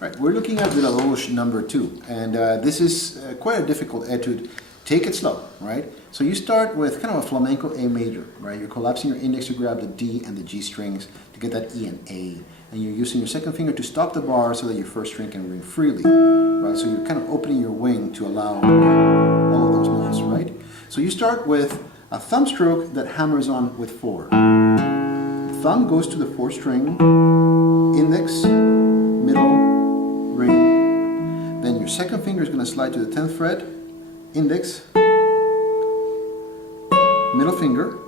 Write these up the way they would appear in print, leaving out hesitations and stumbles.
Right, we're looking at Villa-Lobos number 2, and this is quite a difficult etude. Take it slow, right? So you start with kind of a flamenco A major, right? You're collapsing your index to grab the D and the G strings to get that E and A. And you're using your second finger to stop the bar so that your first string can ring freely, right? So you're kind of opening your wing to allow all of those notes, right? So you start with a thumb stroke that hammers on with 4. Thumb goes to the 4th string, index, middle, ring. Then your second finger is going to slide to the 10th fret, index, middle finger,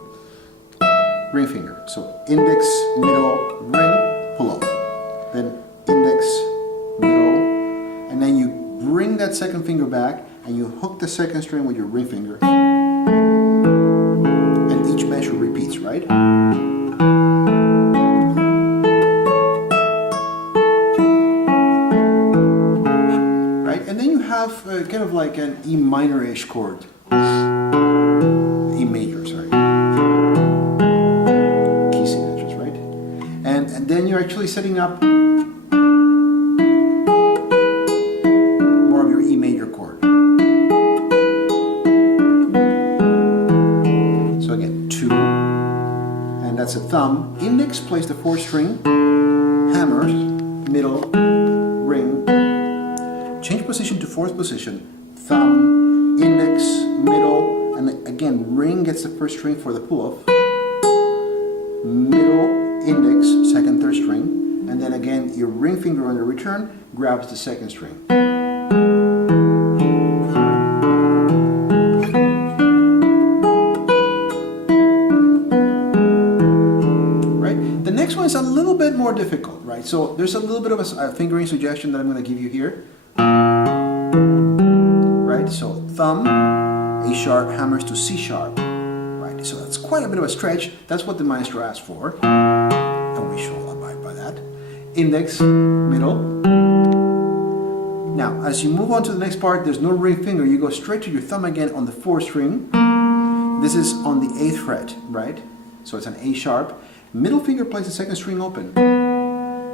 ring finger. So index, middle, ring, pull off. Then index, middle, and then you bring that second finger back and you hook the second string with your ring finger. And each measure repeats, right? Kind of like an E minor-ish chord. E major, sorry. Key signatures, right? And then you're actually setting up more of your E major chord. So again, 2, and that's a thumb. Index plays the 4th string, hammers, middle, ring. Change position to 4th position, thumb, index, middle, and again ring gets the 1st string for the pull-off, middle, index, 2nd, 3rd string, and then again your ring finger on the return grabs the 2nd string. Right? The next one is a little bit more difficult, right? So there's a little bit of a fingering suggestion that I'm going to give you here. Right, so thumb, A sharp hammers to C sharp. Right, so that's quite a bit of a stretch. That's what the maestro asked for, and we shall abide by that. Index, middle. Now, as you move on to the next part, there's no ring finger. You go straight to your thumb again on the 4th string. This is on the 8th fret, right? So it's an A sharp. Middle finger plays the 2nd string open.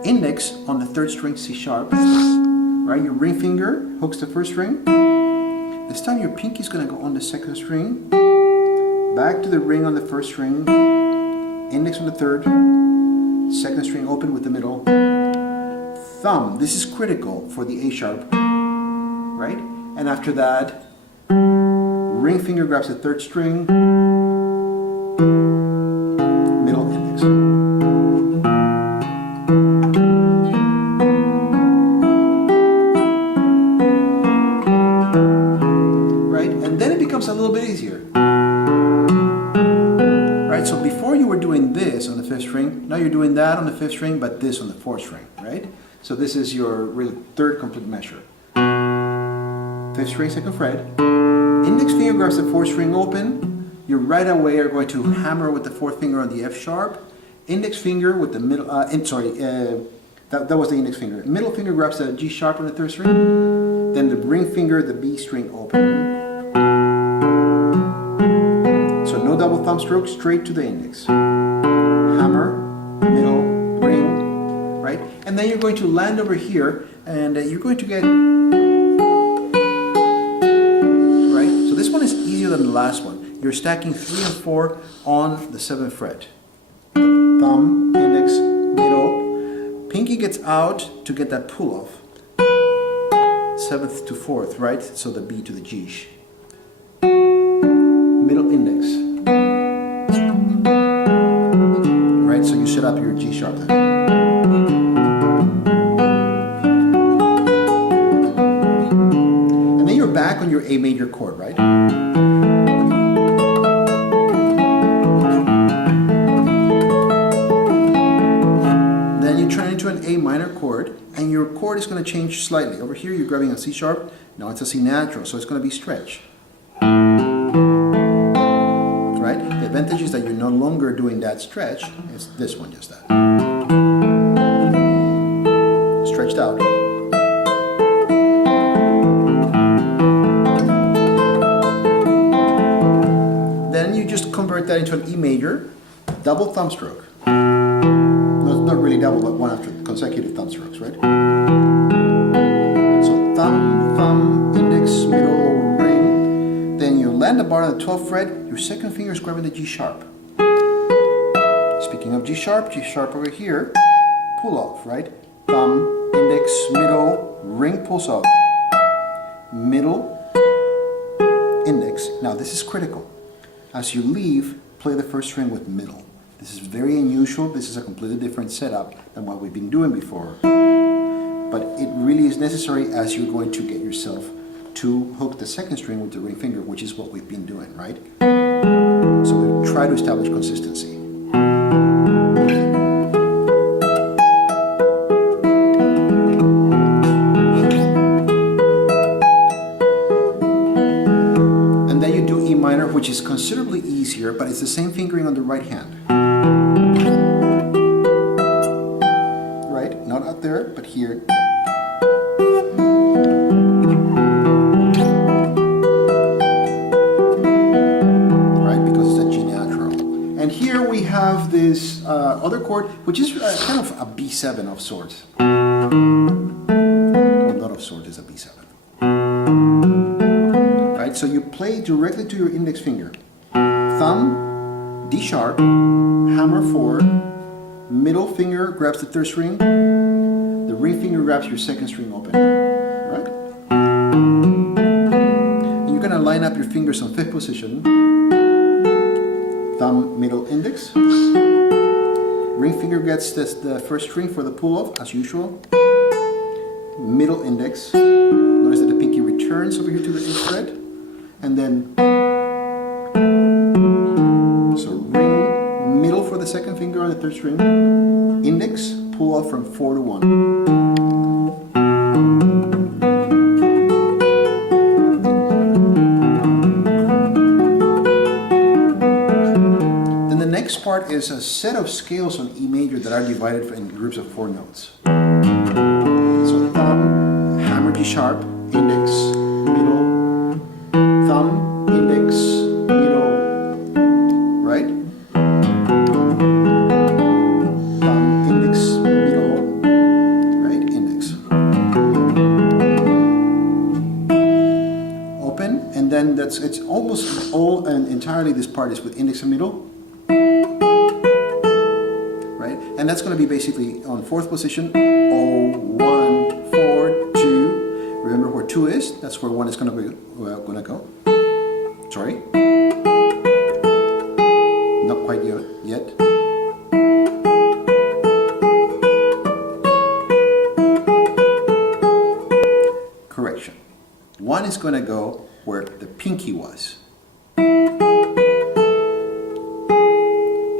Index on the 3rd string, C sharp. Right, your ring finger hooks the 1st string. This time your pinky is going to go on the 2nd string, back to the ring on the 1st string, index on the 3rd, 2nd string open with the middle, thumb. This is critical for the A sharp, right? And after that, ring finger grabs the 3rd string, middle, index. A little bit easier. Right, so before you were doing this on the 5th string, now you're doing that on the 5th string, but this on the 4th string, right? So this is your real 3rd complete measure. 5th string, 2nd fret. Index finger grabs the 4th string open. You right away are going to hammer with the 4th finger on the F sharp. Index finger with the middle, that was the index finger. Middle finger grabs the G sharp on the 3rd string. Then the ring finger, the B string open. No double thumb stroke, straight to the index. Hammer, middle, ring, right? And then you're going to land over here and you're going to get, right? So this one is easier than the last one. You're stacking 3 and 4 on the 7th fret. Thumb, index, middle. Pinky gets out to get that pull off. 7th to 4th, right? So the B to the G. Middle, index. Right, so you set up your G sharp then. And then you're back on your A major chord, right? Then you turn into an A minor chord, and your chord is going to change slightly. Over here you're grabbing a C sharp, now it's a C natural, so it's going to be stretch. The advantage is that you're no longer doing that stretch, it's this one, just that. Stretched out. Then you just convert that into an E major, double thumb stroke. No, it's not really double, but one after consecutive thumb strokes, right? land the bar on the 12th fret, your second finger is grabbing the G sharp. Speaking of G sharp over here, pull off, right? Thumb, index, middle, ring pulls off. Middle, index. Now this is critical. As you leave, play the first string with middle. This is very unusual. This is a completely different setup than what we've been doing before. But it really is necessary as you're going to get yourself to hook the second string with the ring finger, which is what we've been doing, right? So we try to establish consistency. And then you do E minor, which is considerably easier, but it's the same fingering on the right hand. Right? Not out there, but here. Have this other chord, which is kind of a B7 of sorts. Well, not of sorts, it's a B7. Right, so you play directly to your index finger. Thumb, D sharp, hammer 4, middle finger grabs the third string, the ring finger grabs your second string open. Right? And you're gonna line up your fingers on 5th position. Thumb, middle, index. Ring finger gets the first string for the pull-off, as usual. Middle, index. Notice that the pinky returns over here to the 8th fret. And then, so ring, middle for the second finger on the 3rd string. Index, pull off from 4 to 1. Next part is a set of scales on E major that are divided in groups of 4 notes. So thumb, hammer G sharp, index, middle, thumb, index, middle, right? Thumb, index, middle, right? Index. Open, and then it's almost all and entirely this part is with index and middle. And that's going to be basically on 4th position, 0, 1, 4, 2. Remember where 2 is? That's where 1 is going to go. Sorry. Not quite yet. Correction. 1 is going to go where the pinky was.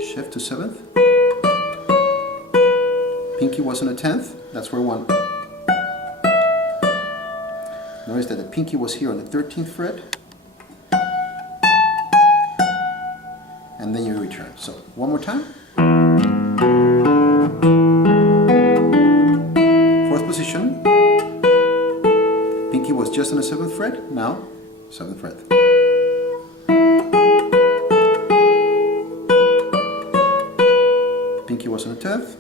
Shift to 7th. Pinky was on the 10th, that's where 1. Notice that the pinky was here on the 13th fret. And then you return. So, one more time. 4th position. Pinky was just on the 7th fret, now 7th fret. Pinky was on the 10th.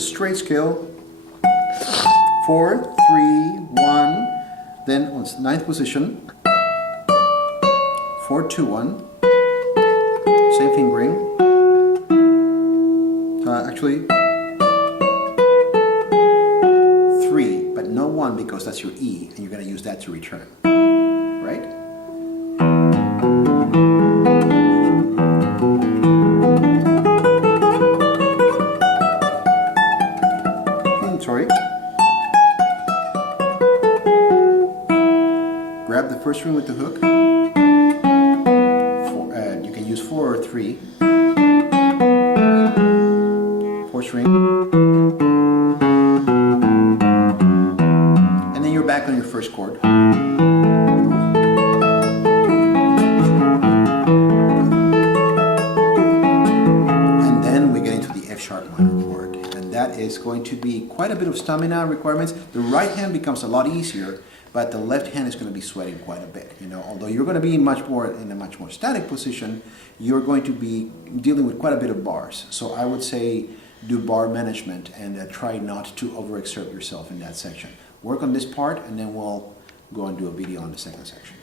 Straight scale, 4, 3, 1, then on 9th position, 4, 2, 1, same fingering, actually 3, but no 1 because that's your E, and you're going to use that to return, right? Grab the first string with the hook. You can use 4 or 3. 4th string. And then you're back on your first chord. And then we get into the F sharp minor chord. And that is is going to be quite a bit of stamina requirements. The right hand becomes a lot easier, but the left hand is going to be sweating quite a bit. Although you're going to be in a much more static position, you're going to be dealing with quite a bit of bars. So I would say do bar management and try not to overexert yourself in that section. Work on this part, and then we'll go and do a video on the second section.